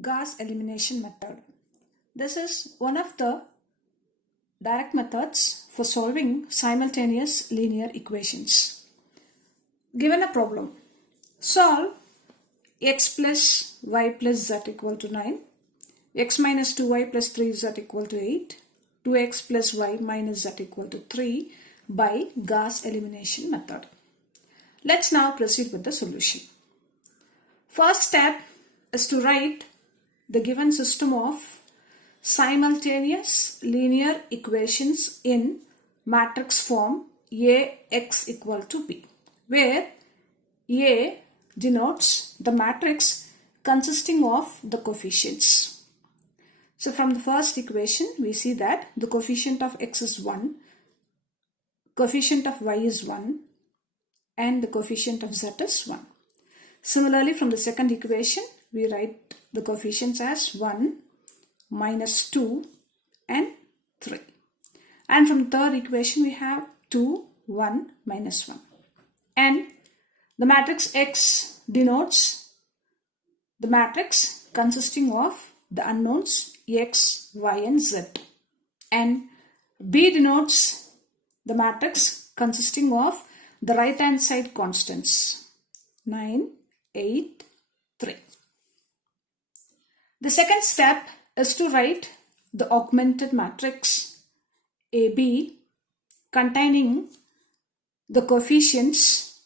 Gauss elimination method. This is one of the direct methods for solving simultaneous linear equations. Given a problem, solve x plus y plus z equal to 9, x minus 2y plus 3z equal to 8, 2x plus y minus z equal to 3 by Gauss elimination method. Let's now proceed with the solution. First step is to write the given system of simultaneous linear equations in matrix form Ax equal to B, where A denotes the matrix consisting of the coefficients. So from the first equation, we see that the coefficient of x is 1, coefficient of y is 1, and the coefficient of z is 1. Similarly, from the second equation, we write the coefficients as 1, minus 2, and 3. And from the third equation, we have 2, 1, minus 1. And the matrix X denotes the matrix consisting of the unknowns X, Y, and Z. And B denotes the matrix consisting of the right hand side constants 9, 8, 3. The second step is to write the augmented matrix AB containing the coefficients,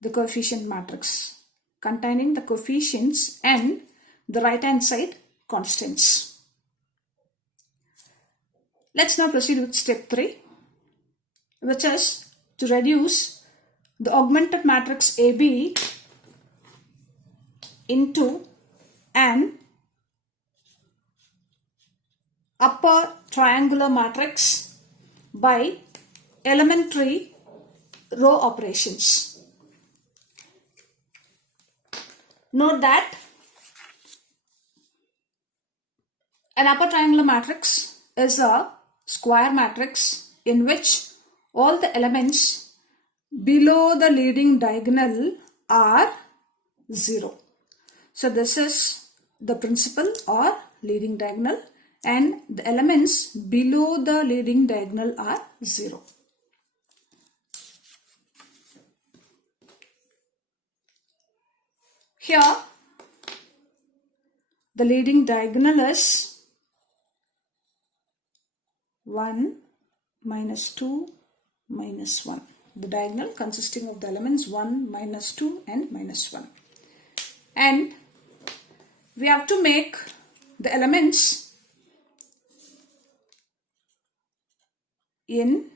the coefficient matrix containing the coefficients and the right hand side constants. Let's now proceed with step 3, which is to reduce the augmented matrix AB into an upper triangular matrix by elementary row operations. Note that an upper triangular matrix is a square matrix in which all the elements below the leading diagonal are 0. So this is the principal or leading diagonal, and the elements below the leading diagonal are 0. Here, the leading diagonal is 1, minus 2, minus 1. The diagonal consisting of the elements 1, minus 2, and minus 1. And we have to make the elements in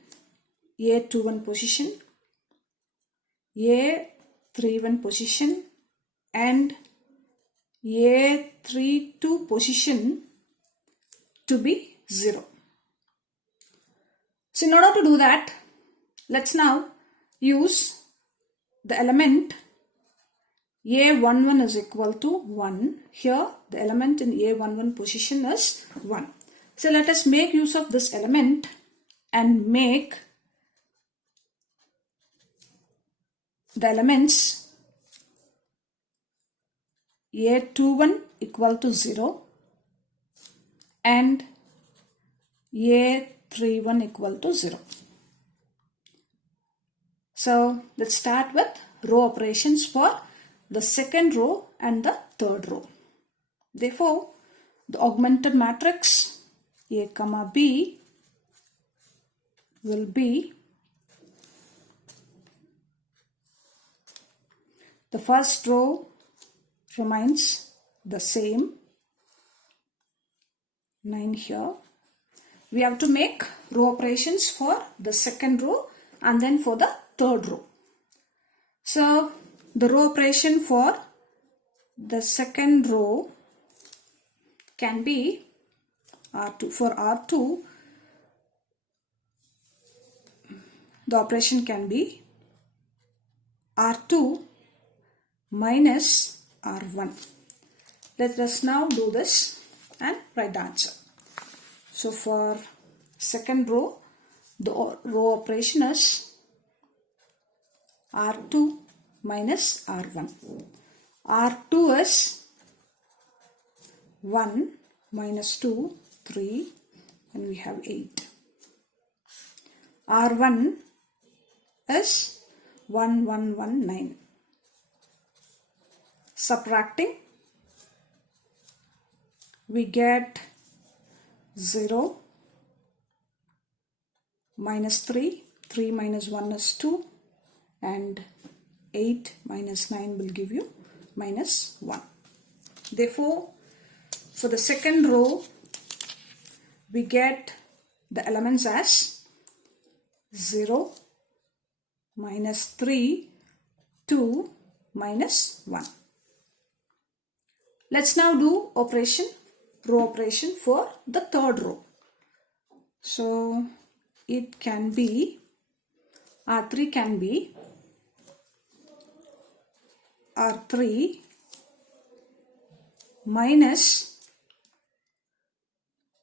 A21 position, A31 position, and A32 position to be 0. So in order to do that, let's now use the element A11 is equal to 1. Here the element in A11 position is 1. So let us make use of this element and make the elements A21 equal to 0 and A31 equal to 0. So let's start with row operations for the second row and the third row. Therefore, the augmented matrix A comma B will be the first row remains the same, 9 here. We have to make row operations for the second row and then for the third row. So the row operation for the second row can be R2. For R2, the operation can be R2 minus R1. Let us now do this and write the answer. So for second row, the row operation is R2 minus R1. R2 is 1 minus 2, 3, and we have 8. R1 is 1119. Subtracting, we get 0 minus 3, 3 minus 1 is 2, and 8 minus 9 will give you minus 1. Therefore, for the second row, we get the elements as 0, minus 3, 2, minus 1. Let's now do row operation for the third row. So it can be, R3 can be R3 minus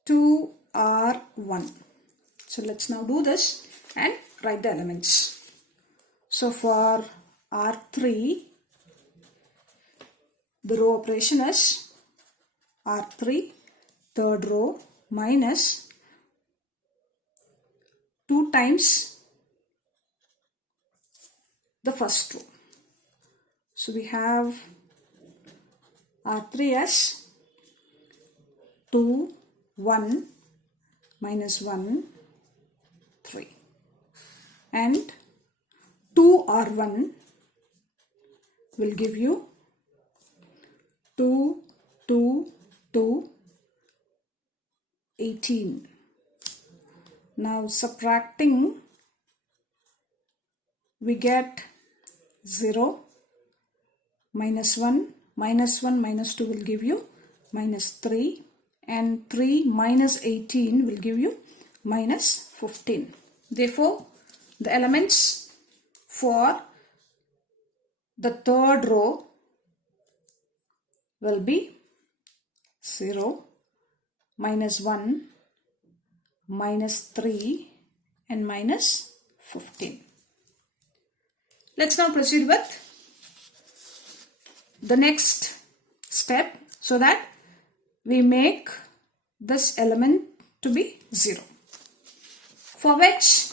2R1. So let's now do this and write the elements. So for R3, the row operation is R3, third row, minus 2 times the first row. So we have R3 as 2, 1, minus 1, 3. And 2R1 will give you 2, 2, 2, 18. Now subtracting, we get 0, minus 1, minus 1, minus 2 will give you minus 3, and 3 minus 18 will give you minus 15. Therefore, the elements for the third row will be 0, minus 1, minus 3, and minus 15. Let's now proceed with the next step so that we make this element to be 0. For which,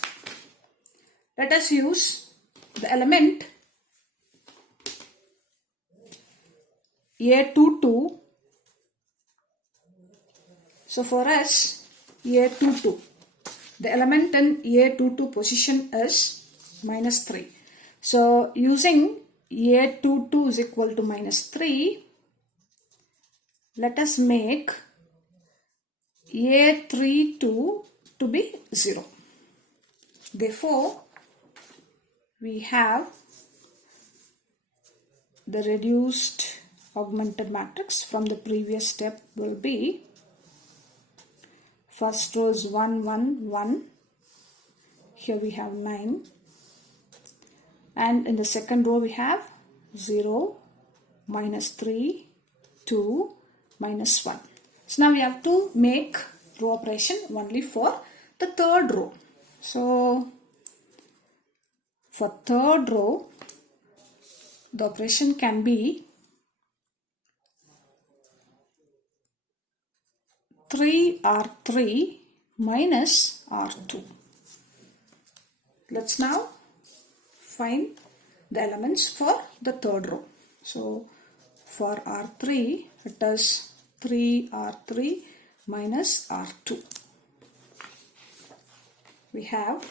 let us use the element A22. So for us, A22, the element in A22 position is minus 3. So using A22 is equal to minus 3, let us make A32 to be 0. Therefore, we have the reduced augmented matrix from the previous step will be, first row is 1, 1, 1. Here we have 9. And in the second row we have 0, minus 3, 2, minus 1. So now we have to make row operation only for the third row. So for third row, the operation can be 3R3 minus R2. Let's now find the elements for the third row. So for R3, it is 3R3 minus R2. We have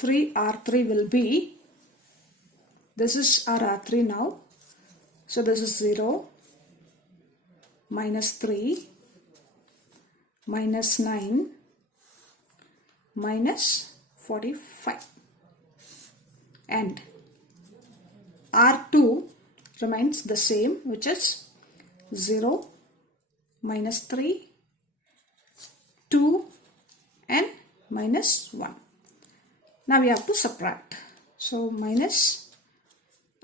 3R3 will be, this is our R3 now. So this is 0, minus 3, minus 9, minus 45. And R2 remains the same, which is 0, minus 3, 2, and minus 1. Now we have to subtract. So minus,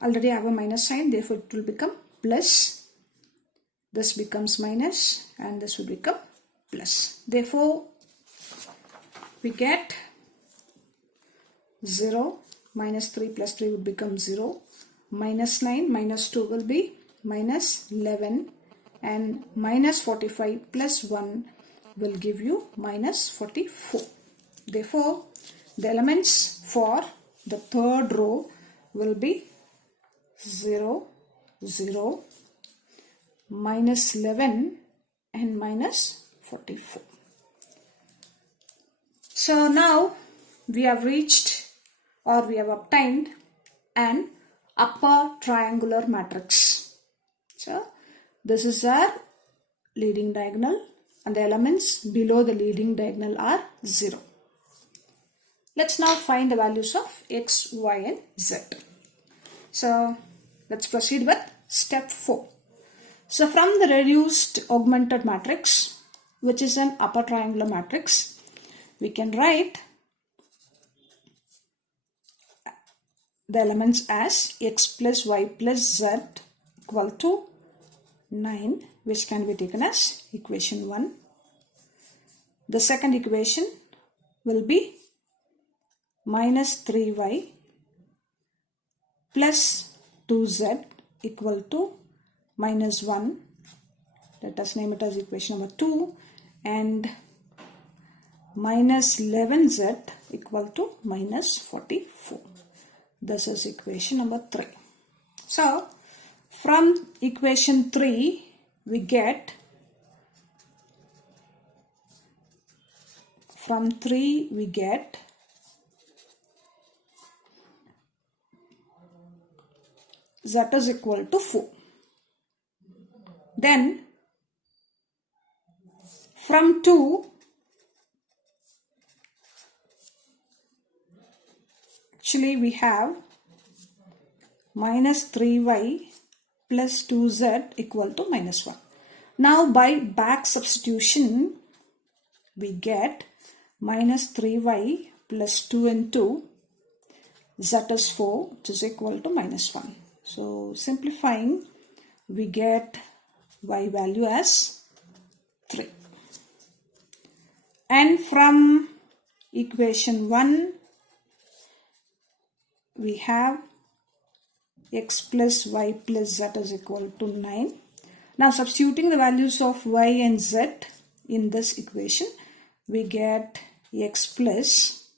already I have a minus sign, therefore it will become plus. This becomes minus and this will become plus. Therefore, we get 0, minus 3 plus 3 would become 0. Minus 9 minus 2 will be minus 11. And minus 45 plus 1 will give you minus 44. Therefore, the elements for the third row will be 0, 0, minus 11 and minus 44. So now we have reached or we have obtained an upper triangular matrix. So this is our leading diagonal and the elements below the leading diagonal are 0. Let's now find the values of x, y and z. So let's proceed with step 4. So from the reduced augmented matrix, which is an upper triangular matrix, we can write the elements as x plus y plus z equal to 9, which can be taken as equation 1. The second equation will be minus 3y plus 2z equal to minus 1. Let us name it as equation number 2. And minus 11z equal to minus 44. This is equation number 3. So from equation 3 we get z is equal to 4. Then from 2 actually we have minus 3y plus 2z equal to minus 1. Now by back substitution we get minus 3y plus 2 and 2, z is 4, which is equal to minus 1. So simplifying, we get y value as 3. And from equation 1 we have x plus y plus z is equal to 9. Now substituting the values of y and z in this equation, we get x plus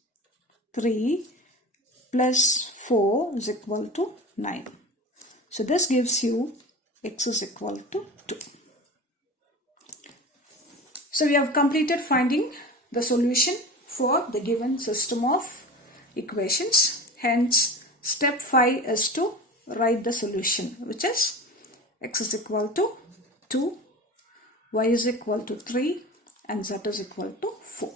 3 plus 4 is equal to 9. So this gives you x is equal to 2. So we have completed finding the solution for the given system of equations. Hence, step 5 is to write the solution, which is x is equal to 2, y is equal to 3 and z is equal to 4.